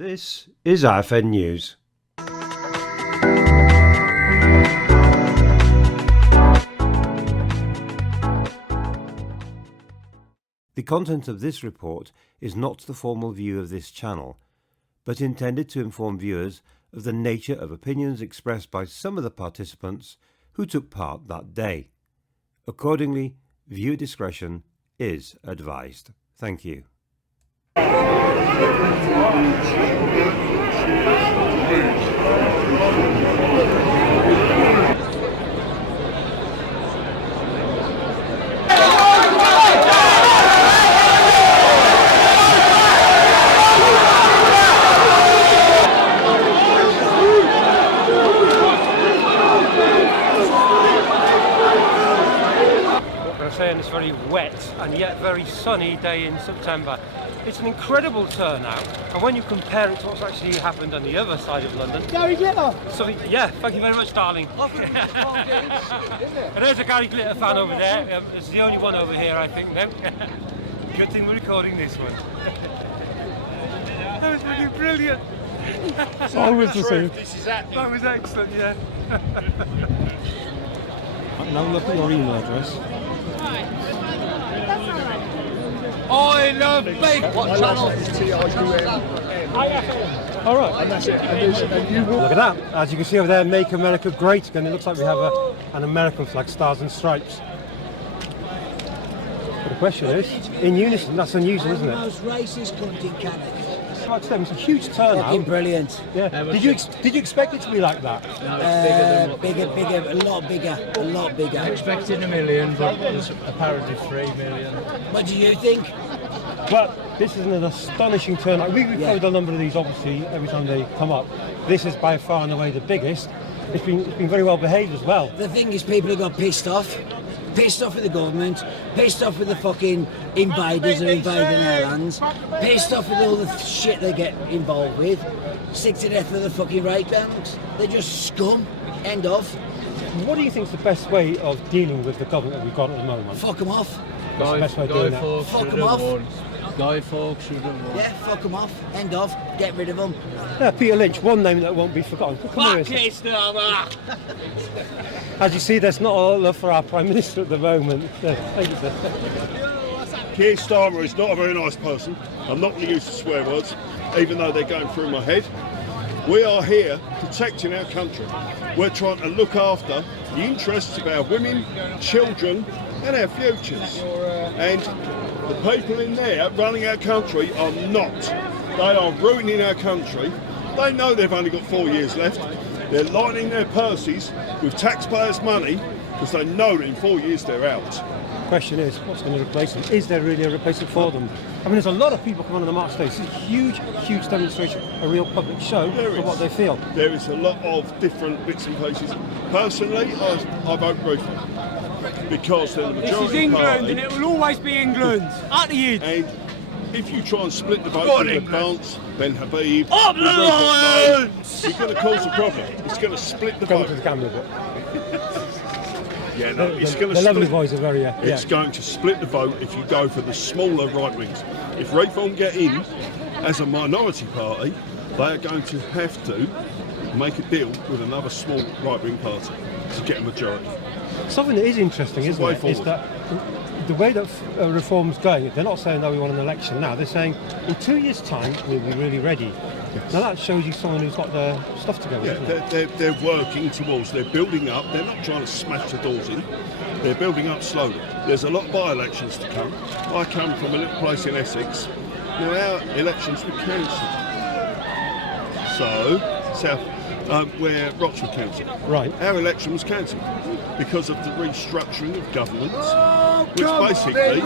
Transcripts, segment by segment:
This is RFN News. The content of this report is not the formal view of this channel, but intended to inform viewers of the nature of opinions expressed by some of the participants who took part that day. Accordingly, viewer discretion is advised. Thank you. Saying this very wet and yet very sunny day in September. It's an incredible turnout, and when you compare it to what's actually happened on the other side of London, Gary Glitter! Yeah, thank you very much, darling. And there's a Gary Glitter fan over there. It's the only one over here, I think. No? Good thing we're recording this one. That was really brilliant. Always the same. That was excellent, yeah. Now look at your email address. I love big. What channel? All right. And that's it. And you walk. Look at that. As you can see over there, Make America Great Again. It looks like we have an American flag, stars and stripes. But the question is, in unison, that's unusual, isn't it? Most racist country in Canada. Like I said, it's a huge turnout. Fucking brilliant. Yeah. Did you expect it to be like that? Bigger, a lot bigger. Expecting 1 million, but there's apparently 3 million. What do you think? But this is an astonishing turnout. We've covered a number of these, obviously, every time they come up. This is by far and away the biggest. It's been very well behaved as well. The thing is, people have got pissed off with the government, pissed off with the fucking invaders who are invading our lands, pissed off with all the shit they get involved with, sick to death of the fucking rape gangs. They're just scum. End of. What do you think is the best way of dealing with the government that we've got at the moment? Fuck them off. What's the best way of doing that? Fuck them off. Guy Fawkes should have won. Yeah, fuck them off. End of. Get rid of them. Yeah, Peter Lynch, one name that won't be forgotten. Come here, as you see, there's not a lot of love for our Prime Minister at the moment. Thank you, sir. Keir Starmer is not a very nice person. I'm not going to use the swear words, even though they're going through my head. We are here protecting our country. We're trying to look after the interests of our women, children and our futures. And the people in there running our country are not. They are ruining our country. They know they've only got 4 years left. They're lining their purses with taxpayers' money because they know that in 4 years they're out. The question is, what's going to replace them? Is there really a replacement for them? I mean, there's a lot of people coming on the march today. It's a huge demonstration, a real public show for what they feel. There is a lot of different bits and pieces. Personally, I vote Reform because they're the majority This is England, party. and it will always be England. At the end. And if you try and split the vote in advance, Ben Habib, Up the lines! you're going to cause a problem. It's going to split the Come vote. to the camera a bit. Yeah, no, it's going to The lovely split. boys are very, It's going to split the vote if you go for the smaller right wings. If Reform get in as a minority party, they are going to have to make a deal with another small right wing party to get a majority. Something that is interesting, isn't way it, is forward. that the way that Reform's going, they're not saying that we want an election now, they're saying in 2 years' time we'll be really ready. Now that shows you someone who's got their stuff together, isn't it? Yeah, they're working towards, they're building up, they're not trying to smash the doors in, they're building up slowly. There's a lot of by-elections to come. I come from a little place in Essex. Now our elections were cancelled. So, where Rochford Council. Right. Our election was cancelled because of the restructuring of government, which basically,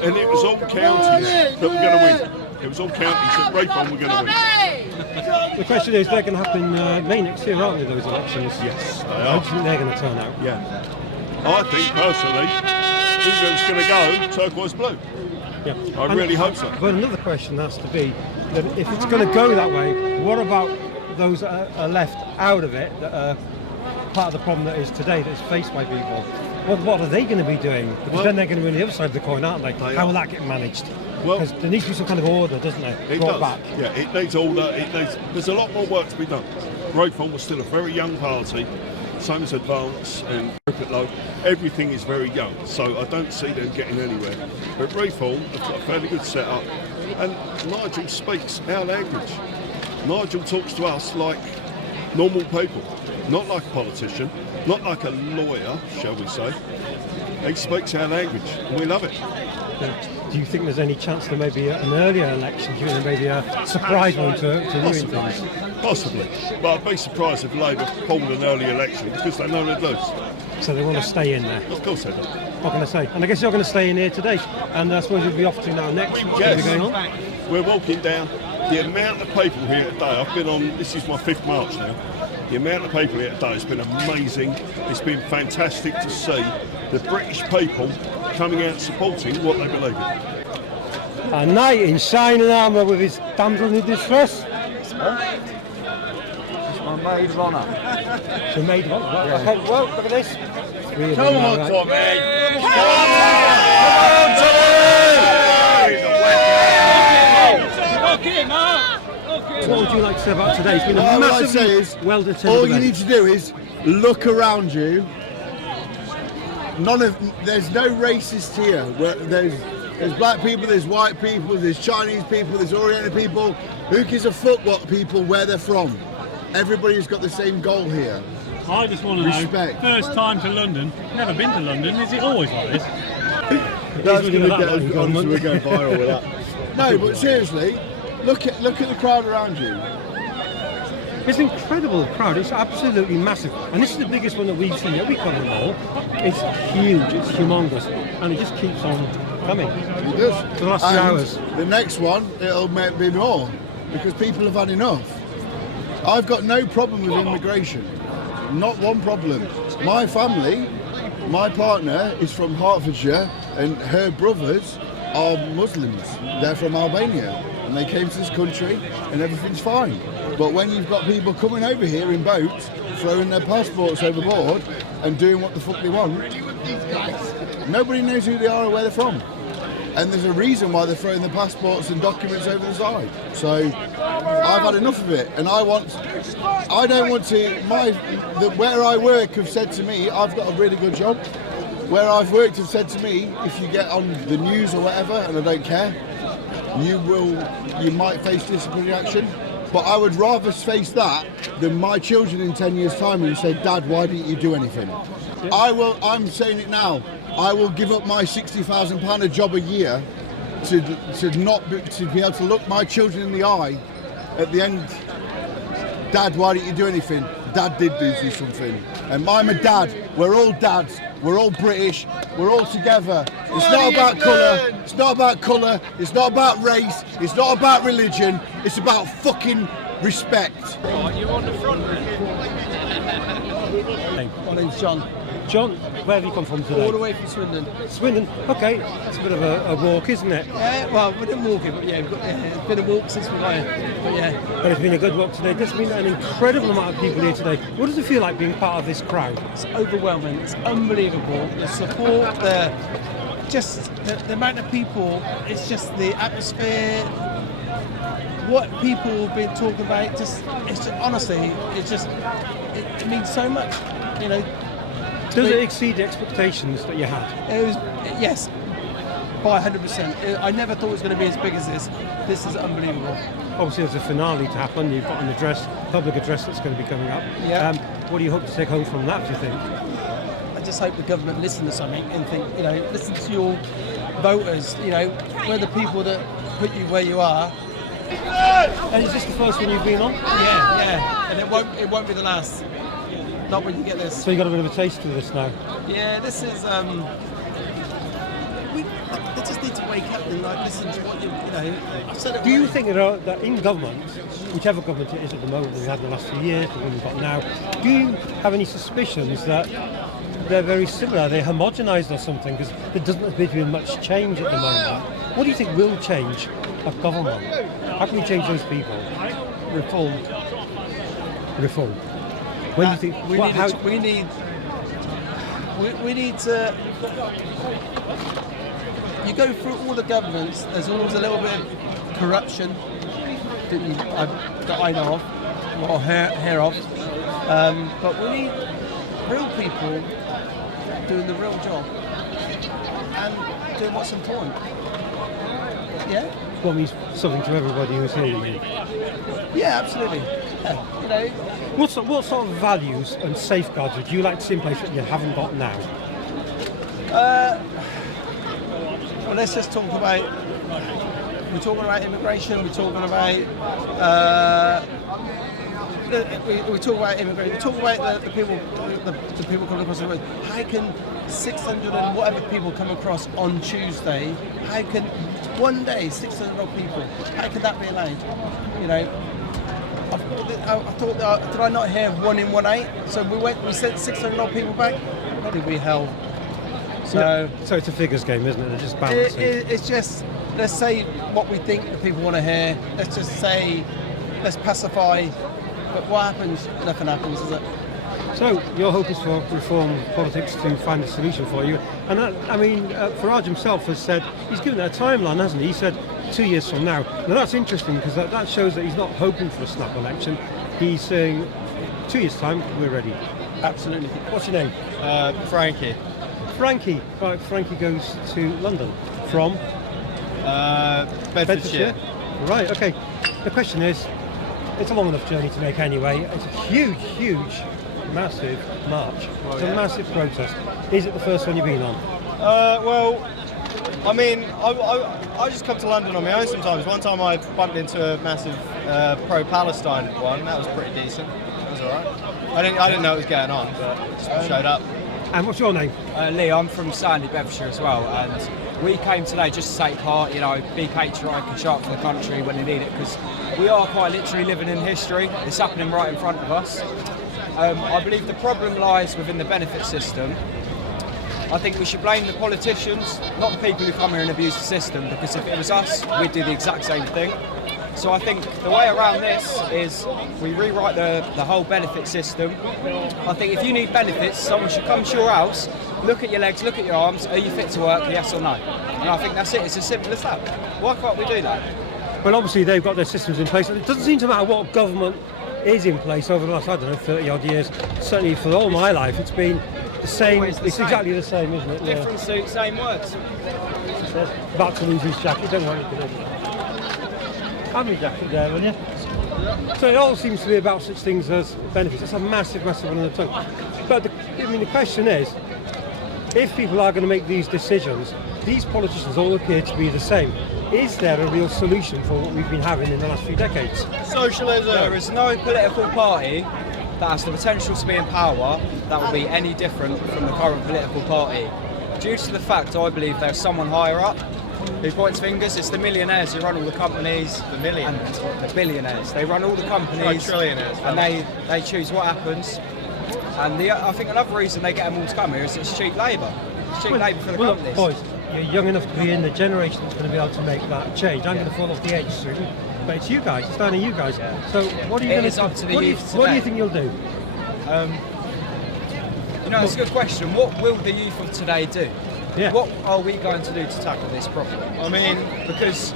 and it was all counties that were going to win. It was all counties that Reform were going to win. The question is, they're going to happen May next year, aren't they, those elections? Yes, they How do are. you think they're going to turn out? Yeah. I think personally, England's going to go turquoise blue. Yeah. I really hope so. But another question has to be, that if it's going to go that way, what about those that are left out of it, that are part of the problem that is today, that's faced by people? What are they going to be doing? Because then they're going to be on the other side of the coin, aren't they? How will that get managed? Well, Because there needs to be some kind of order, doesn't there? it Brought does. back. Yeah, it needs order. There's a lot more work to be done. Reform was still a very young party, same as Advance and Cricket Low. Everything is very young, so I don't see them getting anywhere. But Reform have got a fairly good setup, and Nigel speaks our language. Nigel talks to us like normal people, not like a politician, not like a lawyer, shall we say. He speaks our language, and we love it. Do you think there's any chance there may be an earlier election? Do you think there may be a surprise one to ruin things? Possibly, but I'd be surprised if Labour pulled an early election because they know they'd lose. So they want to stay in there. Of course they do. What can I say? And I guess you're going to stay in here today. And I suppose you'll be off to now next. What's going to be going on? We're walking down. The amount of people here today, I've been on, this is my 5th march now. The amount of people here today has been amazing. It's been fantastic to see the British people coming out supporting what they believe in. A knight in shining armour with his damsel in distress. It's my maid of honour. The maid of honour. Yeah. Okay, well, look at this. Come on, Tommy! What would you like to say about today? It's been a What I'd massively say is, well-attended all event. you need to do is look around you. There's no racist here. There's black people, there's white people, there's Chinese people, there's Oriental people. Who gives a fuck what people, where they're from? Everybody's got the same goal here. I just want to Respect. know, first time to London, never been to London, is it always like this? That's going to get that us, like honestly, we're government. going viral with that. No, but seriously, look at the crowd around you. It's an incredible crowd. It's absolutely massive. And this is the biggest one that we've seen yet. We cover them all. It's huge. It's humongous. And it just keeps on coming. It does. For the last 2 And hours. the next one, it'll be more because people have had enough. I've got no problem with immigration. Not one problem. My family, my partner is from Hertfordshire and her brothers are Muslims. They're from Albania and they came to this country and everything's fine. But when you've got people coming over here in boats, throwing their passports overboard and doing what the fuck they want, nobody knows who they are or where they're from. And there's a reason why they're throwing their passports and documents over the side. So I've had enough of it, and I don't want to. Where I work have said to me, I've got a really good job. Where I've worked have said to me, if you get on the news or whatever, and I don't care, you might face disciplinary action. But I would rather face that than my children in 10 years' time and say, Dad, why didn't you do anything? I'm saying it now. I will give up my £60,000 a job a year to be able to look my children in the eye at the end. Dad, why didn't you do anything? Dad did do something. And I'm a dad. We're all dads. We're all British. We're all together. It's not about colour. It's not about colour. It's not about race. It's not about religion. It's about fucking respect. Right, you're on the front then. My name's John. John, where have you come from today? All the way from Swindon. Swindon. Okay, that's a bit of a walk, isn't it? Well, we didn't walk it, but yeah, it's been a walk since we got here. But yeah, But it's been a good walk today. There's been an incredible amount of people here today. What does it feel like being part of this crowd? it's overwhelming. It's unbelievable. The support, the amount of people. It's just the atmosphere. What people have been talking about. Honestly, it means so much. You know. Does it exceed the expectations that you had? It was, yes, by 100%. I never thought it was going to be as big as this. This is unbelievable. Obviously, there's a finale to happen. You've got an address, public address that's going to be coming up. Yeah. What do you hope to take home from that, do you think? I just hope the government listen to something and think, listen to your voters. We're the people that put you where you are. And is this the first one you've been on? Yeah, and it won't be the last. Not when you get this. So you got a bit of a taste of this now? Yeah, this is. They just need to wake up and listen to what I've said it. Do you think that in government, whichever government it is at the moment, we had in the last few years, the one we've got now, do you have any suspicions that they're very similar? They're homogenised or something? Because there doesn't appear to be much change at the moment. What do you think will change a government? How can we change those people? Reform. When do you think? We need to. you go through all the governments, there's always a little bit of corruption that I know of, or hear of. But we need real people doing the real job and doing what's important. Yeah? What means something to everybody who's hearing you. Yeah, absolutely. Yeah. You know, What sort of values and safeguards would you like to see in place that you haven't got now? well, let's just talk about. We're talking about immigration. We're talking about. We talk about immigration. We talk about the people coming across the road. How can 600 and whatever people come across on Tuesday? How can one day 600 odd people? How can that be allowed? You know. I thought, did I not hear 1 in 1 8? So we sent 600 odd people back. What did we hell? So it's a figures game, isn't it? They're just balancing. It's just, let's say what we think the people want to hear. Let's just say, let's pacify. But what happens? Nothing happens, is it? So your hope is for reform politics to find a solution for you. And that, Farage himself has said, he's given it a timeline, hasn't he? He said 2 years from now. Now that's interesting because that shows that he's not hoping for a snap election. He's saying 2 years' time, we're ready. Absolutely. What's your name? Frankie. Frankie. Right, Frankie goes to London from? Bedfordshire. Right, okay. The question is, it's a long enough journey to make anyway. It's a huge, massive march. It's a massive protest. Is it the first one you've been on? I just come to London on my own sometimes. One time I bumped into a massive pro-Palestine one. That was pretty decent. That was all right. I didn't know it was going on, but just showed up. And what's your name? Lee, I'm from Sandy, Bedfordshire as well, and we came today just to take part, be patriotic and show up for the country when they need it, because we are quite literally living in history. It's happening right in front of us. I believe the problem lies within the benefit system. I think we should blame the politicians, not the people who come here and abuse the system, because if it was us, we'd do the exact same thing. So I think the way around this is we rewrite the whole benefit system. I think if you need benefits, someone should come to your house, look at your legs, look at your arms, are you fit to work, yes or no? And I think that's it, it's as simple as that. Why can't we do that? Well, obviously they've got their systems in place. It doesn't seem to matter what government is in place over the last, 30 odd years. Certainly for all my life, it's been the same. It's exactly the same, isn't it? Different suit, same words. About to lose his jacket, don't worry. Have your jacket there, will you? So it all seems to be about such things as benefits. It's a massive one on the tongue. But the question is, if people are going to make these decisions, these politicians all appear to be the same. Is there a real solution for what we've been having in the last few decades? Socialism. There is no political party that has the potential to be in power that will be any different from the current political party. Due to the fact, I believe there's someone higher up who points fingers. It's the millionaires who run all the companies. The millionaires? The billionaires. They run all the companies. Like trillionaires. And they choose what happens. And I think another reason they get them all to come here is it's cheap labour. It's cheap labour for the companies. Look, boys, you're young enough to be in the generation that's going to be able to make that change. I'm going to fall off the edge soon, but it's you guys. It's down to you guys. So what are you going to do? Up to the youth what do you think you'll do? It's a good question. What will the youth of today do? Yeah. What are we going to do to tackle this problem? Because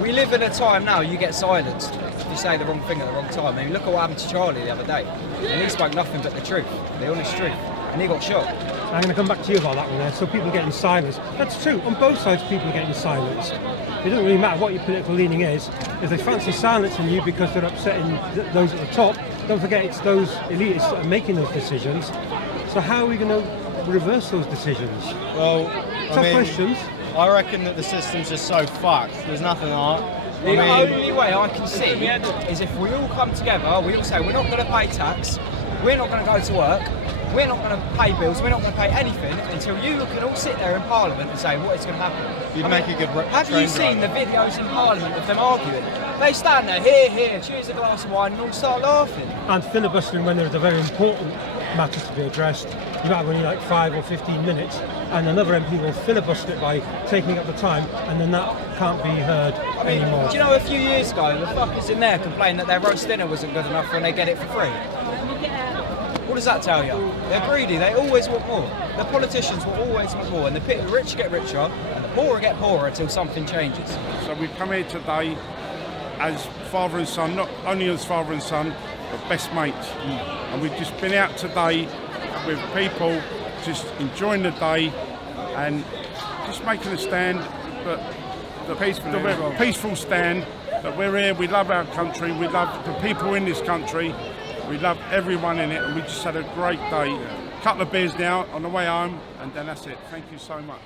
we live in a time now you get silenced if you say the wrong thing at the wrong time. Look at what happened to Charlie the other day. And he spoke nothing but the truth, the honest truth, and he got shot. I'm going to come back to you about that one there. So people are getting silenced. That's true. On both sides, people are getting silenced. It doesn't really matter what your political leaning is. If they fancy silencing you because they're upsetting those at the top, don't forget it's those elitists that are making those decisions. So how are we going to reverse those decisions? Well, questions. I reckon that the system's just so fucked. There's nothing like it. The only way I can see is if we all come together, we all say we're not going to pay tax, we're not going to go to work, we're not going to pay bills, we're not going to pay anything until you can all sit there in Parliament and say what is going to happen. You'd make a good Have you seen the videos in Parliament of them arguing? They stand there, here, cheers a glass of wine and all start laughing. And filibustering when there's a very important matter to be addressed. You might have only like 5 or 15 minutes and another MP will filibuster it by taking up the time and then that can't be heard anymore. Do you know a few years ago the fuckers in there complained that their roast dinner wasn't good enough when they get it for free? What does that tell you? They're greedy, they always want more. The politicians will always want more, and the rich get richer, and the poorer get poorer until something changes. So we've come here today as father and son, not only as father and son, but best mates. And we've just been out today with people, just enjoying the day and just making a stand, but the peaceful stand, that we're here, we love our country, we love the people in this country, we love everyone in it, and we just had a great day. Couple of beers now on the way home, and then that's it. Thank you so much.